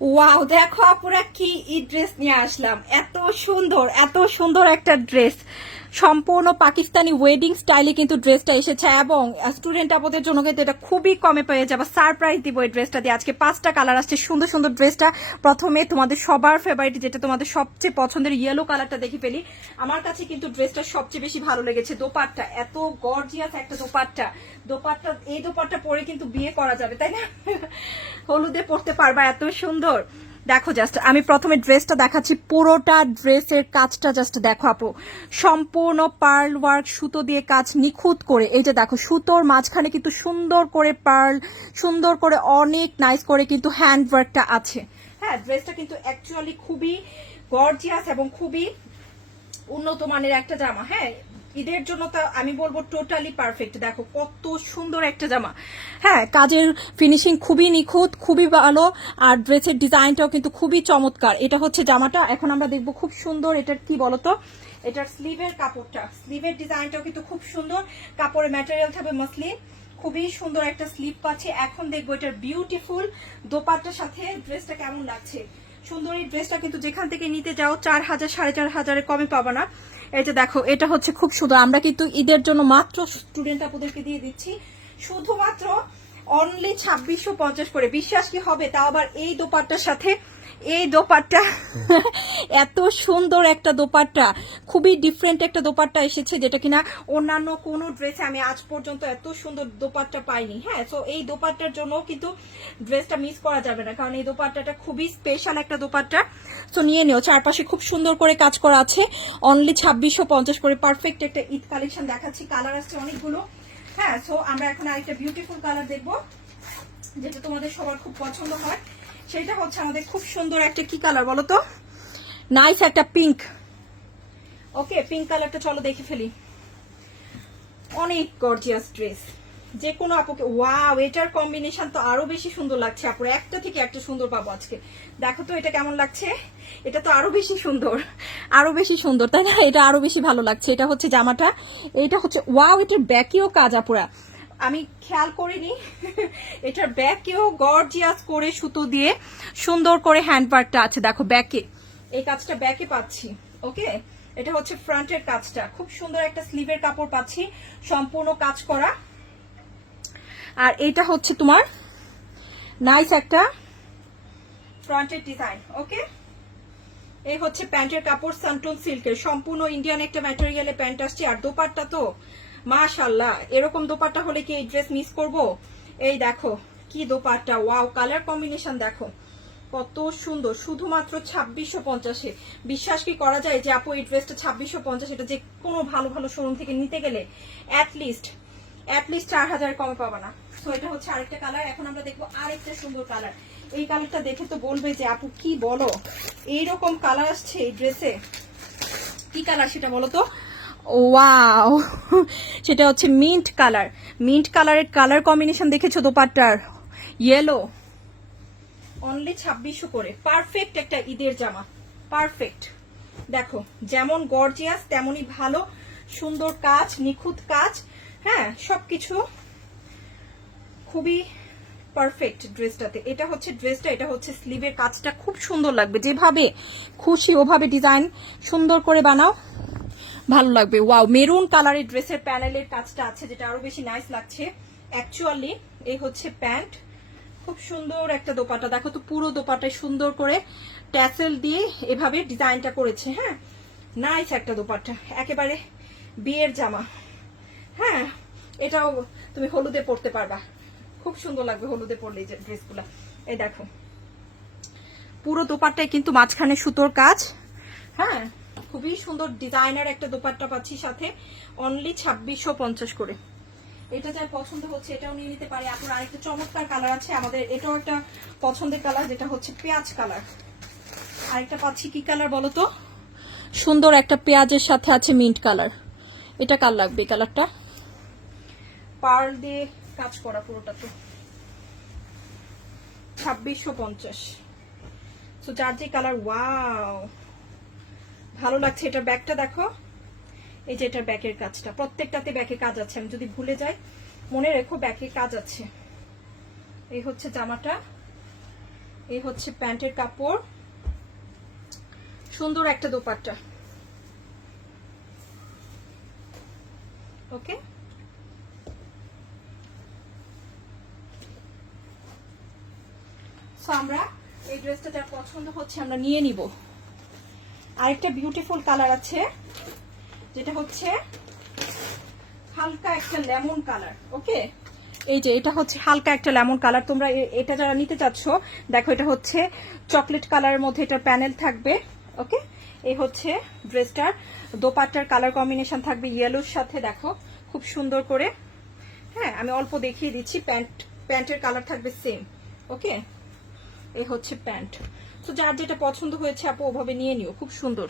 Wow, দেখো আপুরা কি এই ড্রেস নিয়ে আসলাম। এত সুন্দর একটা ড্রেস, সম্পূর্ণ পাকিস্তানি ওয়েডিং স্টাইলে কিন্তু ড্রেসটা এসেছে এবং স্টুডেন্ট আপুদের জন্য কিন্তু এটা খুবই কমে পেয়ে যাবে। সারপ্রাইজ দিব এই ড্রেসটা দিয়ে। আজকে 5টা কালার আসছে সুন্দর সুন্দর ড্রেসটা। প্রথমে তোমাদের সবার ফেভারিট, যেটা তোমাদের সবচেয়ে পছন্দের ইয়েলো কালারটা দেখে ফেলি। আমার কাছে কিন্তু ড্রেসটা সবচেয়ে বেশি ভালো লেগেছে। দোপাট্টা এত গর্জিয়াস একটা দোপাট্টা। এই দোপাট্টা পরে কিন্তু বিয়ে করা যাবে, তাই না? হলুদে পরতে পারবা, এত সুন্দর। দেখো জাস্ট আমি প্রথমে ড্রেসটা দেখাচ্ছি, পুরোটা ড্রেসের কাজটা জাস্ট দেখো আপু, সম্পূর্ণ পার্ল ওয়ার্ক, সুতো দিয়ে কাজ নিখুঁত করে। এই যে দেখো সুতোর মাঝখানে কিন্তু সুন্দর করে পার্ল, সুন্দর করে অনেক নাইস করে কিন্তু হ্যান্ড ওয়ার্কটা আছে। হ্যাঁ, ড্রেসটা কিন্তু অ্যাকচুয়ালি খুবই গর্জিয়াস এবং খুবই উন্নত মানের একটা জামা। হ্যাঁ, ঈদের জন্য তো আমি বলবো টোটালি পারফেক্ট। দেখো কত সুন্দর একটা জামা। হ্যাঁ, কাজের ফিনিশিং খুবই নিখুঁত, খুবই ভালো। আর ড্রেসের ডিজাইনটাও কিন্তু খুবই চমৎকার। এটা হচ্ছে জামাটা। এখন আমরা দেখবো খুব সুন্দর এটার কি বলতো, এটার স্লিভের কাপড়টা, স্লিভের ডিজাইনটাও কিন্তু খুব সুন্দর। কাপড়ের ম্যাটেরিয়াল থাকবে মসলিন, খুবই সুন্দর একটা স্লিভ পাচ্ছি। এখন দেখবো এটার বিউটিফুল দোপাট্টার সাথে ড্রেসটা কেমন লাগছে। সুন্দর এই ড্রেসটা কিন্তু যেখান থেকে নিতে যাও 4000 4500 কমে পাবা না। এই যে দেখো এটা হচ্ছে খুব সুন্দর। আমরা কিন্তু ঈদের জন্য মাত্র স্টুডেন্ট আপুদেরকে দিয়ে দিচ্ছি শুধুমাত্র অনলি 2650 করে। বিশ্বাস কি হবে? তাও আবার এই দোপাট্টার সাথে। এই দোপাট্টা এত সুন্দর একটা দোপাট্টা, খুবই ডিফারেন্ট একটা দোপাট্টা এসেছে, যেটা কিনা অন্যান্য কোনো ড্রেসে আমি আজ পর্যন্ত এত সুন্দর দোপাট্টা পাইনি। হ্যাঁ, তো এই দোপাট্টার জন্য কিন্তু ড্রেসটা মিস করা যাবে না, কারণ এই দোপাট্টাটা খুবই স্পেশাল একটা দোপাট্টা। তো নিয়ে নিও, চারপাশে খুব সুন্দর করে কাজ করা আছে। অনলি 2650 করে। পারফেক্ট একটা ঈদ কালেকশন দেখাচ্ছি। কালার আসছে অনেকগুলো। হ্যাঁ, সো আমরা এখন আরেকটা বিউটিফুল কালার দেখবো, যেটা তোমাদের সবার খুব পছন্দ হয়। সেটা হচ্ছে আমাদের খুব সুন্দর একটা কি কালার বলো তো, নাইস একটা পিঙ্ক। ওকে, পিঙ্ক কালারটা চলো দেখে ফেলি। অনেক গর্জিয়াস ড্রেস, যে কোনো আপুকে। ওয়াও, এটার কম্বিনেশন তো আরো বেশি সুন্দর লাগছে আপুরা, একটা থেকে একটা সুন্দর পাবো আজকে। দেখো তো এটা কেমন লাগছে। এটা তো আরো বেশি সুন্দর, আরো বেশি সুন্দর, তাই না? এটা আরো বেশি ভালো লাগছে। এটা হচ্ছে জামাটা, এটা হচ্ছে ওয়াও, এটার ব্যাকেও কাজ আপুরা, আমি খেয়াল করিনি। এটার ব্যাকেও গর্জিয়াস করে সুতো দিয়ে সুন্দর করে হ্যান্ডওয়ার্কটা আছে। দেখো ব্যাকে, এই কাজটা ব্যাকে পাচ্ছি। ওকে, এটা হচ্ছে ফ্রন্টের কাজটা, খুব সুন্দর একটা স্লিভের কাপড় পাচ্ছি, সম্পূর্ণ কাজ করা। আর এটা হচ্ছে তোমার নাইস একটা ফ্রন্টের ডিজাইন। ওকে, এই হচ্ছে প্যান্টের কাপড়, সানটন সিল্কের, সম্পূর্ণ ইন্ডিয়ান একটা ম্যাটেরিয়ালে প্যান্ট আসছে। আর দোপাট্টা তো মাশাআল্লাহ, এরকম দোপাট্টা হলে কি এই ড্রেস মিস করব? এই দেখো কি দোপাট্টা, ওয়াও, কালার কম্বিনেশন দেখো কত সুন্দর। শুধুমাত্র 2650-এ। বিশ্বাস কি করা যায় যে আপু এই ড্রেসটা 2650? এটা যে কোনো ভালো ভালো শোরুম থেকে নিতে গেলে অ্যাটলিস্ট 4000 কমে পাবা না। তো এটা হচ্ছে আরেকটা কালার। এখন আমরা দেখবো আরেকটা সুন্দর কালার। এই কালারটা দেখে তো বলবে যে আপু কি বলো, এইরকম কালার আসছে এই ড্রেসে। কি কালার সেটা বলো তো? ওয়াও, সেটা হচ্ছে মিন্ট কালার। মিন্ট কালারের কালার কম্বিনেশন দেখেছো দোপাট্টার, ইয়েলো। অনলি 2600 করে। পারফেক্ট একটা ঈদের জামা, পারফেক্ট। দেখো যেমন গর্জিয়াস তেমনই ভালো, সুন্দর কাজ, নিখুঁত কাজ। হ্যাঁ, সবকিছু খুবই পারফেক্ট ড্রেসটাতে। এটা হচ্ছে ড্রেসটা, এটা হচ্ছে স্লিভের কাজটা খুব সুন্দর লাগবে, যেভাবে খুশি ওভাবে ডিজাইন সুন্দর করে বানাও, ভালো লাগবে। ওয়াও, মেরুন কালারের ড্রেসের প্যানেলের কাজটা আছে, যেটা আরো বেশি নাইস লাগছে অ্যাকচুয়ালি। এই হচ্ছে প্যান্ট, খুব সুন্দর একটা দোপাট্টা। দেখো তো পুরো দোপাট্টায় সুন্দর করে ট্যাসেল দিয়ে এভাবে ডিজাইনটা করেছে। হ্যাঁ, নাইস একটা দোপাট্টা, একেবারে বিয়ের জামা। হ্যাঁ, এটাও তুমি হলুদে পরতে পারবা, খুব সুন্দর লাগবে হলুদে পরলে এই যে ড্রেসগুলো। এই দেখো পুরো দোপাট্টায় কিন্তু মাঝখানে সুতোর কাজ। হ্যাঁ, খুবই সুন্দর ডিজাইনার একটা দোপাট্টা পাচ্ছি সাথে। অনলি 2650 করে। এটা যার পছন্দ হচ্ছে এটাও নিয়ে নিতে পারে। আপনার আরেকটা চমৎকার কালার আছে আমাদের, এটাও একটা পছন্দের কালার, যেটা হচ্ছে পেঁয়াজ কালার। আরেকটা পাচ্ছি কি কালার বলো তো, সুন্দর একটা পেঁয়াজের সাথে আছে মিন্ট কালার। এটা কার লাগবে? এই কালারটা পার্ল দিয়ে কাজ করা পুরোটা, তো 2650। তো যার যে কালার, ওয়াও ভালো লাগছে। এটার ব্যাকটা দেখো, এই যে এটার ব্যাকের কাজটা, প্রত্যেকটাতে ব্যাকে কাজ আছে। আমি যদি ভুলে যাই মনে রেখো ব্যাকে কাজ আছে। এই হচ্ছে জামাটা, এই হচ্ছে প্যান্টের কাপড়, সুন্দর একটা দোপাট্টা। ওকে, সো আমরা এই ড্রেসটা যা পছন্দ হচ্ছে আমরা নিয়ে নিব। আরেকটা বিউটিফুল কালার আছে, যেটা হচ্ছে হালকা একটা লেমন কালার। ওকে, এই যে এটা হচ্ছে হালকা একটা লেমন কালার। তোমরা এটা যারা নিতে চাচ্ছ, দেখো এটা হচ্ছে চকলেট কালারের মধ্যে এটার প্যানেল থাকবে। ওকে, এই হচ্ছে ড্রেসটার দোপাট্টার কালার কম্বিনেশন থাকবে ইয়েলোর সাথে, দেখো খুব সুন্দর করে। হ্যাঁ, আমি অল্প দেখিয়ে দিচ্ছি, প্যান্টের কালার থাকবে সেম। ওকে, এই হচ্ছে প্যান্ট। তো যার যেটা পছন্দ হয়েছে আপু ওভাবে নিয়ে নিও, খুব সুন্দর।